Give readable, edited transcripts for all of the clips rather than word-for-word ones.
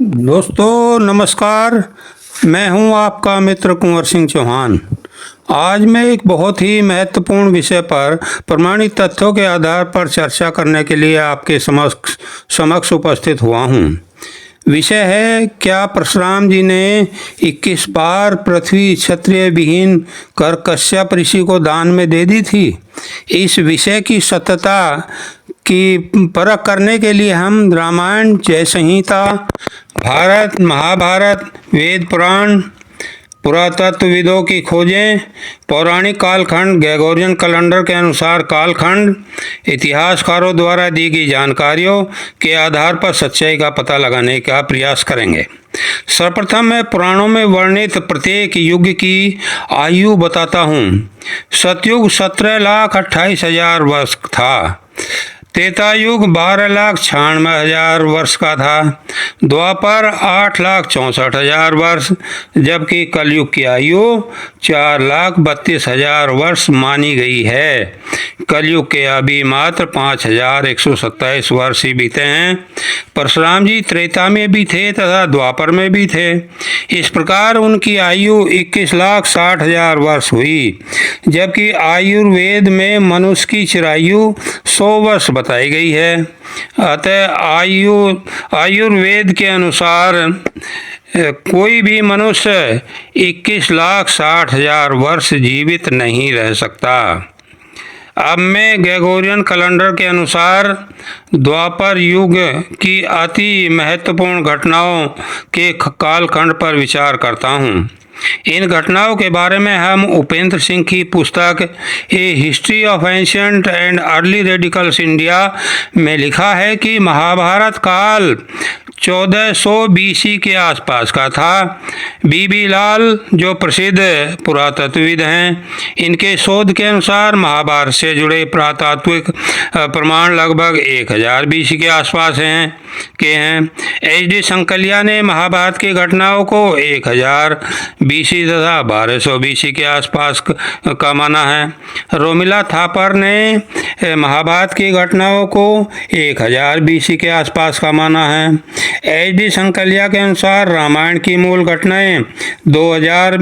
दोस्तों नमस्कार। मैं हूं आपका मित्र कुंवर सिंह चौहान। आज मैं एक बहुत ही महत्वपूर्ण विषय पर प्रमाणित तथ्यों के आधार पर चर्चा करने के लिए आपके समक्ष उपस्थित हुआ हूं। विषय है, क्या परशुराम जी ने 21 बार पृथ्वी क्षत्रिय विहीन कर कश्यप ऋषि को दान में दे दी थी? इस विषय की सत्यता की परख करने के लिए हम रामायण, जय संहिता, भारत, महाभारत, वेद पुराण, पुरातत्वविदों की खोजें, पौराणिक कालखंड, ग्रेगोरियन कैलेंडर के अनुसार कालखंड, इतिहासकारों द्वारा दी गई जानकारियों के आधार पर सच्चाई का पता लगाने का प्रयास करेंगे। सर्वप्रथम मैं पुराणों में वर्णित प्रत्येक युग की आयु बताता हूँ। सतयुग 17,28,000 वर्ष था। त्रेता युग 12,96,000 वर्ष का था। द्वापर 8,64,000 वर्ष, जबकि कलयुग की आयु 4,32,000 वर्ष मानी गई है। कलयुग के अभी मात्र 5,127 वर्ष ही बीते हैं। परशुराम जी त्रेता में भी थे तथा द्वापर में भी थे। इस प्रकार उनकी आयु 21,60,000 वर्ष हुई, जबकि आयुर्वेद में मनुष्य की चिरायु 100 वर्ष बताई गई है। अतः आयुर्वेद के अनुसार कोई भी मनुष्य 21,60,000 वर्ष जीवित नहीं रह सकता। अब मैं ग्रेगोरियन कैलेंडर के अनुसार द्वापर युग की अति महत्वपूर्ण घटनाओं के कालखंड पर विचार करता हूँ। इन घटनाओं के बारे में हम उपेंद्र सिंह की पुस्तक a history of ancient and early radicals India में लिखा है कि महाभारत काल 1400 बीसी के आसपास का था। बीबी लाल, जो प्रसिद्ध पुरातत्वविद हैं, इनके शोध के अनुसार महाभारत से जुड़े पुरातात्विक प्रमाण लगभग 1000 बीसी के आसपास हैं। एच.डी. संकलिया ने महाभारत की घटनाओं को 1000 बीसी तथा 1200 बीसी के आसपास का माना है। रोमिला थापर ने महाभारत की घटनाओं को 1000 बीसी के आसपास का माना है। एच.डी. संकलिया के अनुसार रामायण की मूल घटनाएं 2000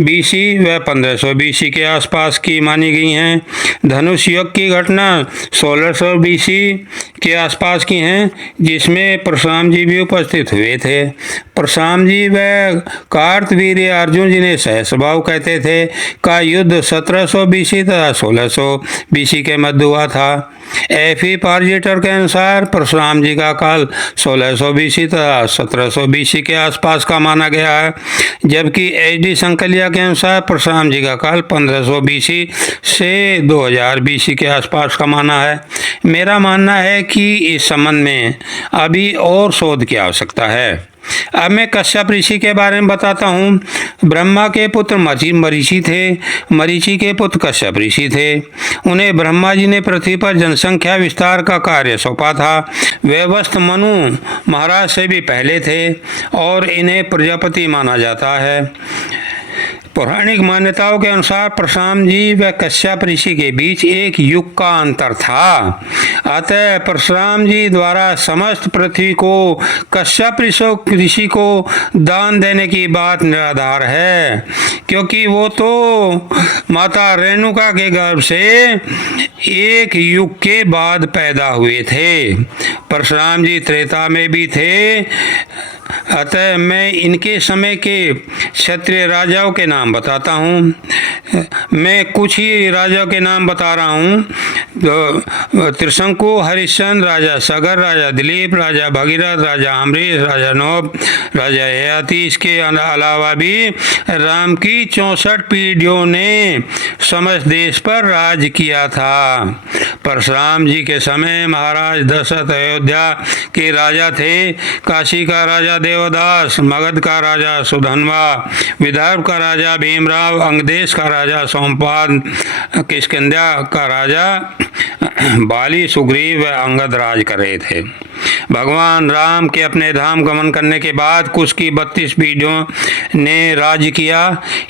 बीसी व 1500 बीसी के आसपास की मानी गई हैं। धनुष युग की घटना 1600 बीसी के आसपास की हैं, जिसमें परशुराम जी भी उपस्थित हुए थे। परशुराम जी व कार्तवीर्य अर्जुन जी ने सहस्रभाव कहते थे का युद्ध 1700 बीसी तथा 1600 बीसी के मध्य हुआ था। एफ.ई. पार्जेटर के अनुसार परशुराम जी का काल 1600 बीसी तथा 1700 बीसी के आसपास का माना गया है, जबकि एच.डी. संकलिया के अनुसार परशुराम जी का काल 1500 बीसी से 2000 बीसी के आसपास का माना है। मेरा मानना है कि इस संबंध में अभी और शोध की आवश्यकता है। अब मैं कश्यप ऋषि के बारे में बताता हूँ। ब्रह्मा के पुत्र मरीचि थे। मरीचि के पुत्र कश्यप ऋषि थे। उन्हें ब्रह्मा जी ने पृथ्वी पर जनसंख्या विस्तार का कार्य सौंपा था। वे वस्त मनु महाराज से भी पहले थे और इन्हें प्रजापति माना जाता है। पौराणिक मान्यताओं के अनुसार परशुराम जी व कश्यप ऋषि के बीच एक युग का अंतर था। अतः परशुराम जी द्वारा समस्त पृथ्वी को कश्यप ऋषि को दान देने की बात निराधार है, क्योंकि वो तो माता रेणुका के गर्भ से एक युग के बाद पैदा हुए थे। परशुराम जी त्रेता में भी थे। अतः मैं इनके समय के क्षत्रिय राजाओं के नाम बताता हूँ। मैं कुछ ही राजाओं के नाम बता रहा हूँ। त्रिशंकु, हरिश्चंद्र, राजा सगर, राजा दिलीप, राजा भगीरथ, राजा अमरीश, राजा नौब, राजा ययाति। इसके अलावा भी राम की 64 पीढ़ियों ने समस्त देश पर राज किया था। परशुराम जी के समय महाराज दशरथ अयोध्या के राजा थे। काशी का राजा देवदास, मगध का राजा सुधन्वा, विदर्भ का राजा भीमराव, अंगदेश का राजा सोमपाद, किष्किंध्या का राजा बाली, सुग्रीव व अंगद राज कर रहे थे। भगवान राम के अपने धाम गमन करने के बाद कुश की 32 पीढ़ियों ने राज्य किया।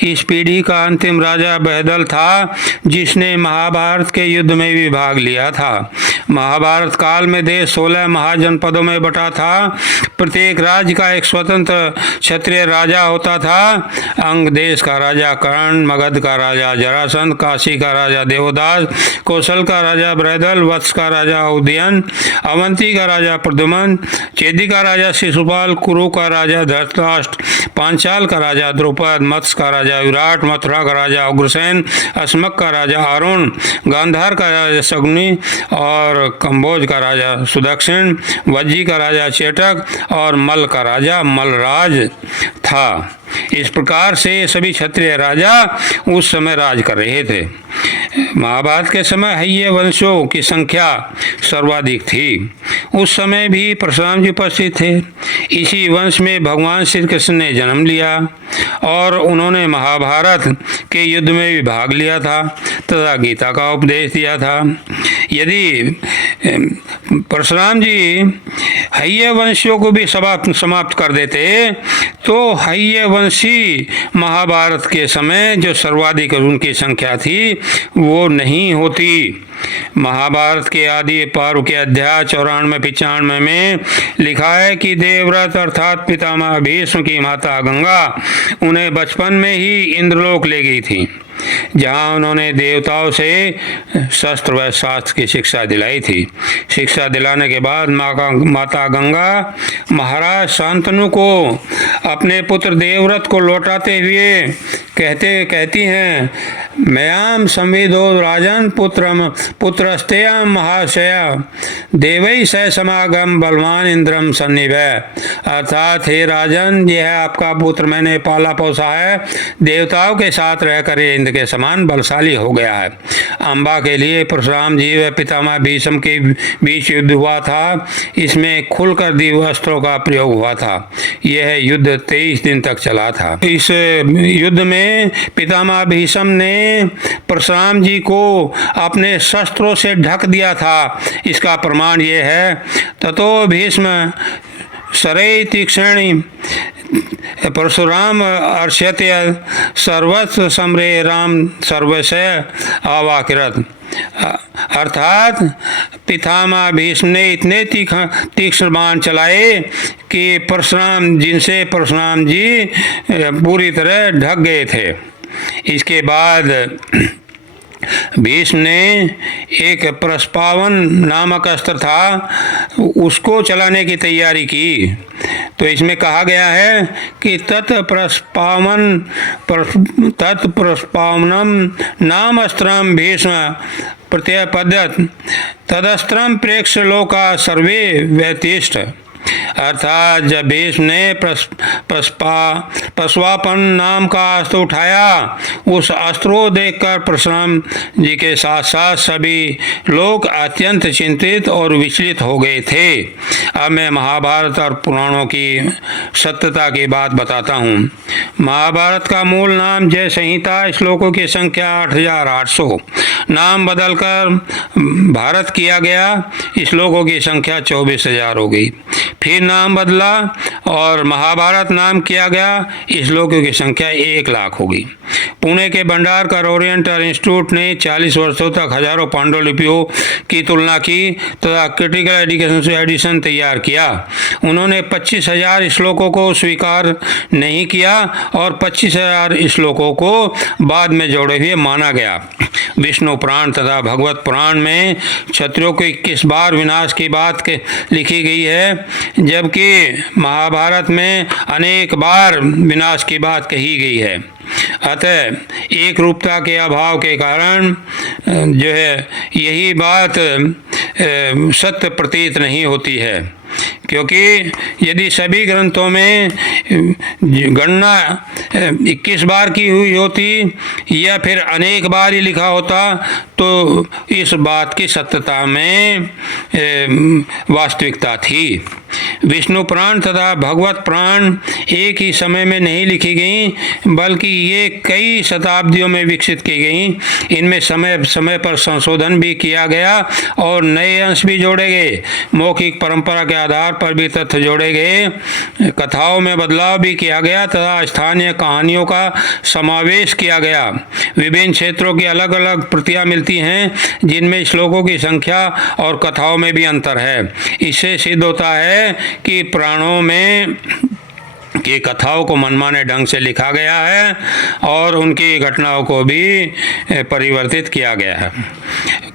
इस पीढ़ी का अंतिम राजा बहदल था, जिसने महाभारत के युद्ध में भी भाग लिया था। महाभारत काल में देश 16 महाजनपदों में बटा था। प्रत्येक राज्य का एक स्वतंत्र क्षत्रिय राजा होता था। अंग देश का राजा कर्ण, मगध का राजा जरासंध, काशी का राजा देवदास, कौशल का राजा बृहदल, वत्स का राजा उदयन, अवंती का राजा प्रद्युम्न, चेदी का राजा शिशुपाल, कुरु का राजा धृतराष्ट्र, पांचाल का राजा द्रुपद, मत्स्य का राजा विराट, मथुरा का राजा उग्रसेन, अस्मक का राजा अरुण, गांधार का राजा शकुनि और कंबोज का राजा सुदक्षिण, वज्जी का राजा चेटक और मल का राजा मलराज था। इस प्रकार से सभी क्षत्रिय राजा उस समय राज कर रहे थे। महाभारत के समय हय्य वंशों की संख्या सर्वाधिक थी। उस समय भी परशुराम जी उपस्थित थे। इसी वंश में भगवान श्री कृष्ण ने जन्म लिया और उन्होंने महाभारत के युद्ध में भी भाग लिया था तथा गीता का उपदेश दिया था। यदि परशुराम जी हय्य वंशियों को भी समाप्त कर देते तो हय्य वंशी महाभारत के समय जो सर्वाधिक उनकी संख्या थी वो नहीं होती। महाभारत के आदि पर्व के अध्याय 94-95 में लिखा है कि देवव्रत अर्थात पितामह भीष्म की माता गंगा उन्हें बचपन में ही इंद्रलोक ले गई थी, जहां उन्होंने देवताओं से शस्त्र व शास्त्र की शिक्षा दिलाई थी। शिक्षा दिलाने के बाद माता गंगा महाराज शांतनु को अपने पुत्र देवव्रत को लौटाते हुए कहती हैं, मयाम संविदो राजन पुत्रस्तेयम महाशया देवई स समागम बलवान इंद्रम सन्निभय। अर्थात हे राजन, यह आपका पुत्र मैंने पाला पोसा है, देवताओं के साथ रहकर इंद्र के समान बलशाली हो गया है। अंबा के लिए परशुराम जी व पितामह भीष्म के बीच युद्ध हुआ था। इसमें खुलकर दिव्य अस्त्रों का प्रयोग हुआ था। यह युद्ध 23 दिन तक चला था। इस युद्ध में पितामह भीष्म ने परशुराम जी को अपने शस्त्रों से ढक दिया था। इसका प्रमाण यह है, ततो भीष्म शरै तीक्ष्णी परशुराम अर्ष्यते सर्वस्व समरे राम सर्वशय अवाकिरत। अर्थात पितामह भीष्म ने इतने तीक्ष्ण बाण चलाए कि परशुराम जी पूरी तरह ढक गए थे। इसके बाद भीष्म ने एक प्रस्पावन नामक अस्त्र था, उसको चलाने की तैयारी की। तो इसमें कहा गया है कि तत्प्रस्पावनम नाम अस्त्रम भीष्म प्रत्यपद्यत तदस्त्रम प्रेक्ष्य लोका सर्वे व्यतिष्ठ। अर्थात जब भीष्म ने प्रस्वापन नाम का अस्त्र उठाया, उस अस्त्र को देखकर परशुराम जी के साथ साथ सभी लोग अत्यंत चिंतित और विचलित हो गए थे। अब मैं महाभारत और पुराणों की सत्यता की बात बताता हूँ। महाभारत का मूल नाम जय संहिता, श्लोकों की संख्या 8800, नाम बदलकर भारत किया गया, श्लोकों की संख्या 24,000 हो गई। फिर नाम बदला और महाभारत नाम किया गया, श्लोकों की संख्या 1 लाख हो गई। पुणे के भंडारकर ओरिएंटल इंस्टीट्यूट ने 40 वर्षों तक हजारों पांडुलिपियों की तुलना की तथा क्रिटिकल एडिशन एडिशन तैयार किया। उन्होंने 25,000 श्लोकों को स्वीकार नहीं किया और 25,000 श्लोकों को बाद में जोड़े हुए माना गया। विष्णु पुराण तथा भगवत पुराण में क्षत्रियों को 21 बार विनाश की बात लिखी गई है, जबकि महाभारत में अनेक बार विनाश की बात कही गई है। अतः एक रूपता के अभाव के कारण जो है यही बात सत्य प्रतीत नहीं होती है, क्योंकि यदि सभी ग्रंथों में गणना 21 बार की हुई होती या फिर अनेक बार ही लिखा होता तो इस बात की सत्यता में वास्तविकता थी। विष्णु पुराण तथा भगवत पुराण एक ही समय में नहीं लिखी गई, बल्कि ये कई शताब्दियों में विकसित की गई। इनमें समय समय पर संशोधन भी किया गया और नए अंश भी जोड़े गए। मौखिक परंपरा के आधार पर भी तथ्य जोड़े गए, कथाओं में बदलाव भी किया गया तथा स्थानीय कहानियों का समावेश किया गया। विभिन्न क्षेत्रों की अलग अलग प्रतियां मिलती हैं जिनमें श्लोकों की संख्या और कथाओं में भी अंतर है। इससे सिद्ध होता है कि पुराणों में की कथाओं को मनमाने ढंग से लिखा गया है और उनकी घटनाओं को भी परिवर्तित किया गया है।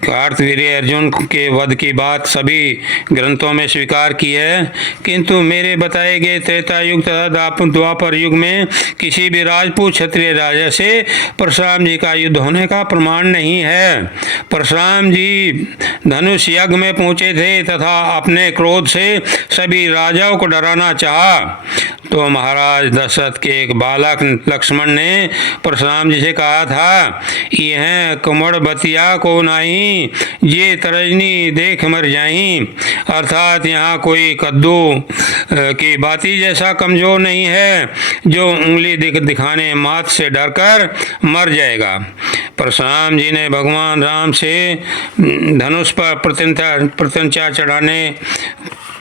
कार्तवीर्य अर्जुन के वध की बात सभी ग्रंथों में स्वीकार की है, किंतु मेरे बताए गए त्रेता युग तथा द्वापर युग में किसी भी राजपूत क्षत्रिय राजा से परशुराम जी का युद्ध होने का प्रमाण नहीं है। परशुराम जी धनुष यज्ञ में पहुंचे थे तथा अपने क्रोध से सभी राजाओं को डराना चाहा, तो महाराज दशरथ के एक बालक लक्ष्मण ने परशुराम जी से कहा था, यह कुमड़ बतिया को नहीं ये तरजनी देख मर जाई, अर्थात यहाँ कोई कद्दू की बाती जैसा कमजोर नहीं है जो उंगली दिखाने मात से डरकर मर जाएगा। परशुराम जी ने भगवान राम से धनुष पर प्रत्यंचा चढ़ाने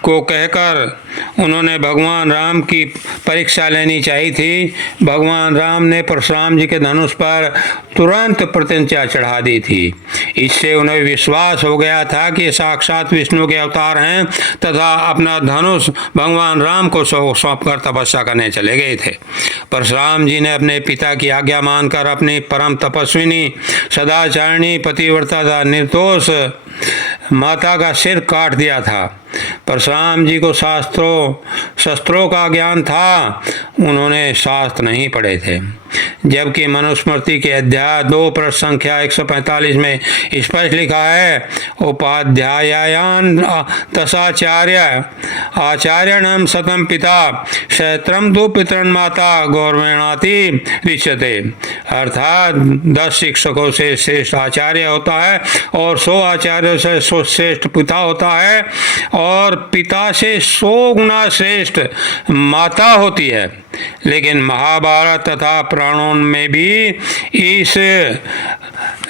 को कहकर उन्होंने भगवान राम की परीक्षा लेनी चाहिए थी। भगवान राम ने परशुराम जी के धनुष पर तुरंत प्रत्यंचा चढ़ा दी थी। इससे उन्हें विश्वास हो गया था कि साक्षात विष्णु के अवतार हैं तथा अपना धनुष भगवान राम को सौंपकर तपस्या करने चले गए थे। परशुराम जी ने अपने पिता की आज्ञा मानकर अपनी परम तपस्विनी सदाचारिणी पतिव्रता तथा निर्दोष माता का सिर काट दिया था। परशुराम जी को शस्त्रों का ज्ञान था, उन्होंने शास्त्र नहीं पढ़े थे। जबकि मनुस्मृति के अध्याय 2 पृष्ठ संख्या 145 में स्पष्ट लिखा है, उपाध्यायान तसाचार्य आचार्यणम सतम पिता सहस्त्रम तु पितरन माता गौरवेणाति रिच्यते, अर्थात 10 शिक्षकों से श्रेष्ठ आचार्य होता है और 100 आचार्यों से श्रेष्ठ पिता होता है और पिता से 100 गुना श्रेष्ठ माता होती है। लेकिन महाभारत तथा पुराणों में भी इस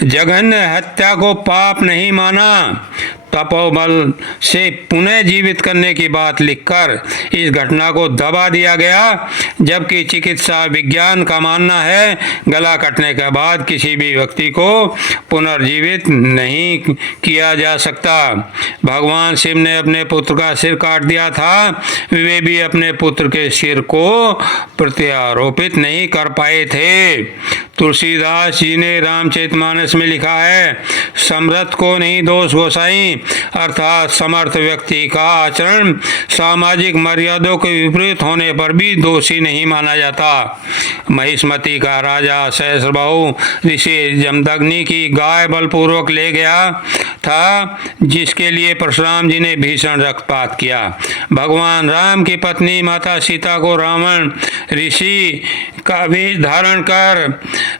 जघन्य हत्या को पाप नहीं माना। तपोबल से पुनः जीवित करने की बात लिखकर इस घटना को दबा दिया गया, जबकि चिकित्सा विज्ञान का मानना है गला कटने के बाद किसी भी व्यक्ति को पुनर्जीवित नहीं किया जा सकता। भगवान शिव ने अपने पुत्र का सिर काट दिया था, वे भी अपने पुत्र के सिर को प्रत्यारोपित नहीं कर पाए थे। तुलसीदास जी ने रामचरितमानस में लिखा है, समर्थ को नहीं दोष गोसाई, अर्थात समर्थ व्यक्ति का आचरण सामाजिक मर्यादाओं के विपरीत होने पर भी दोषी नहीं माना जाता। महिष्मति का राजा सहस्रबाहु ऋषि जमदग्नि की गाय बलपूर्वक ले गया था, जिसके लिए परशुराम जी ने भीषण रक्तपात किया। भगवान राम की पत्नी माता सीता को रावण ऋषि का वेश धारण कर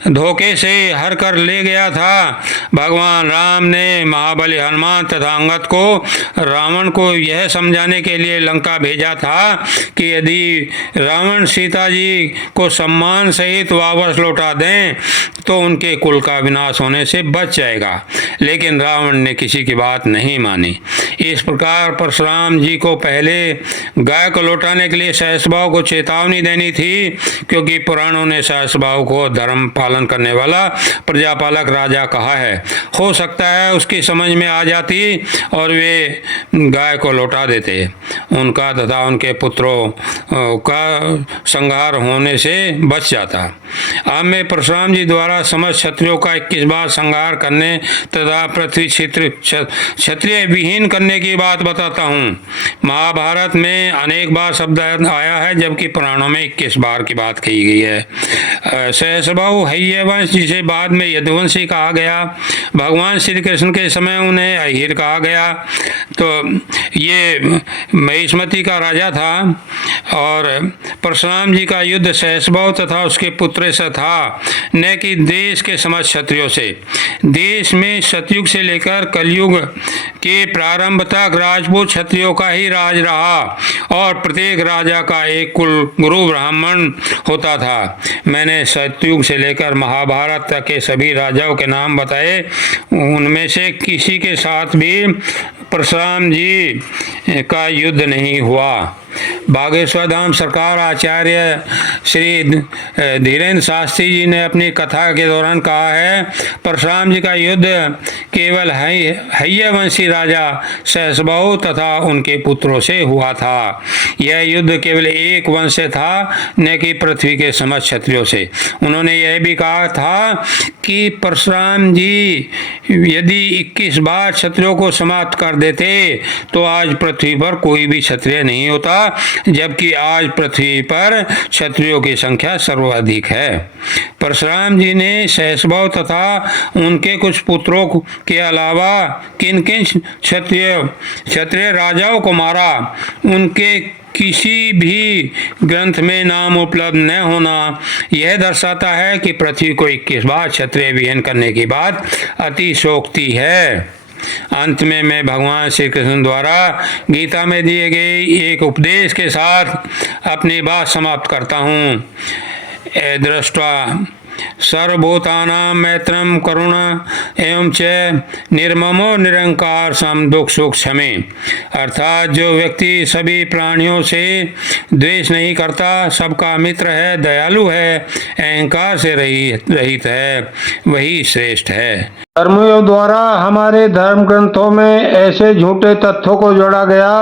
धोखे से हर कर ले गया था। भगवान राम ने महाबली हनुमान तथा अंगद को रावण को यह समझाने के लिए लंका भेजा था कि यदि रावण सीता जी को सम्मान सहित वापस लौटा दें तो उनके कुल का विनाश होने से बच जाएगा, लेकिन रावण ने किसी की बात नहीं मानी। इस प्रकार परशुराम जी को पहले गाय को लौटाने के लिए सहस्रबाहु को चेतावनी देनी थी, क्योंकि पुराणों ने सहस्रबाहु को धर्म पालन करने वाला प्रजापालक राजा कहा है। हो सकता है उसकी समझ में आ जाती और वे गाय को लौटा देते, उनका तथा उनके पुत्रों का संहार होने से बच जाता। अब मैं परशुराम जी द्वारा समस्त क्षत्रियों का 21 बार संहार करने तथा पृथ्वी क्षत्रिय विहीन करने की बात बताता हूँ। महाभारत में अनेक बार शब्द आया है, जबकि पुराणों में 21 बार की बात कही गई है। सहस्रबाहु हयवंश, जिसे बाद में यदुवंशी कहा गया, भगवान श्री कृष्ण के समय उन्हें अहिर कहा गया। तो ये महिष्मति का राजा था और परशुराम जी का युद्ध सहस्रबाहु तथा उसके पुत्र से था, न कि देश के समस्त क्षत्रियों से। देश में सतयुग से लेकर कलयुग के प्रारंभ तक राजपूत क्षत्रियों का ही राज रहा और प्रत्येक राजा का एक कुल गुरु ब्राह्मण होता था। मैंने सतयुग से लेकर लेकर महाभारत तक के सभी राजाओं के नाम बताए, उनमें से किसी के साथ भी परशुराम जी का युद्ध नहीं हुआ। बागेश्वर धाम सरकार आचार्य श्री धीरेन्द्र शास्त्री जी ने अपनी कथा के दौरान कहा है, परशुराम जी का युद्ध केवल हैयवंशी राजा सहस्रबाहु तथा उनके पुत्रों से हुआ था। यह युद्ध केवल एक वंश से था, न कि पृथ्वी के समस्त क्षत्रियों से। उन्होंने यह भी कहा था कि परशुराम जी यदि 21 बार क्षत्रियों को समाप्त कर देते तो आज पृथ्वी पर कोई भी क्षत्रिय नहीं होता, जबकि आज पृथ्वी पर क्षत्रियों की संख्या सर्वाधिक है। परशुराम जी ने सहस्रबाहु तथा उनके कुछ पुत्रों के अलावा किन किन क्षत्रिय राजाओं को मारा, उनके किसी भी ग्रंथ में नाम उपलब्ध न होना यह दर्शाता है कि पृथ्वी को 21 बार क्षत्रिय विहीन करने की बात अतिशयोक्ति है। अंत में मैं भगवान श्री कृष्ण द्वारा गीता में दिए गए एक उपदेश के साथ अपनी बात समाप्त करता हूँ। दृष्ट्वा सर्वभूतानां मैत्रं करुण एवं च निर्ममो निरंकार सम दुख सुख क्षमे। अर्थात जो व्यक्ति सभी प्राणियों से द्वेष नहीं करता, सबका मित्र है, दयालु है, अहंकार से रहित है, वही श्रेष्ठ है। धर्मयोग द्वारा हमारे धर्म ग्रंथों में ऐसे झूठे तथ्यों को जोड़ा गया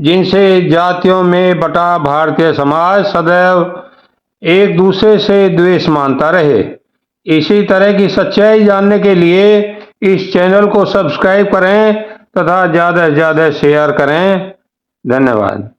जिनसे जातियों में बटा भारतीय समाज सदैव एक दूसरे से द्वेष मानता रहे। इसी तरह की सच्चाई जानने के लिए इस चैनल को सब्सक्राइब करें तथा ज़्यादा से ज़्यादा शेयर करें। धन्यवाद।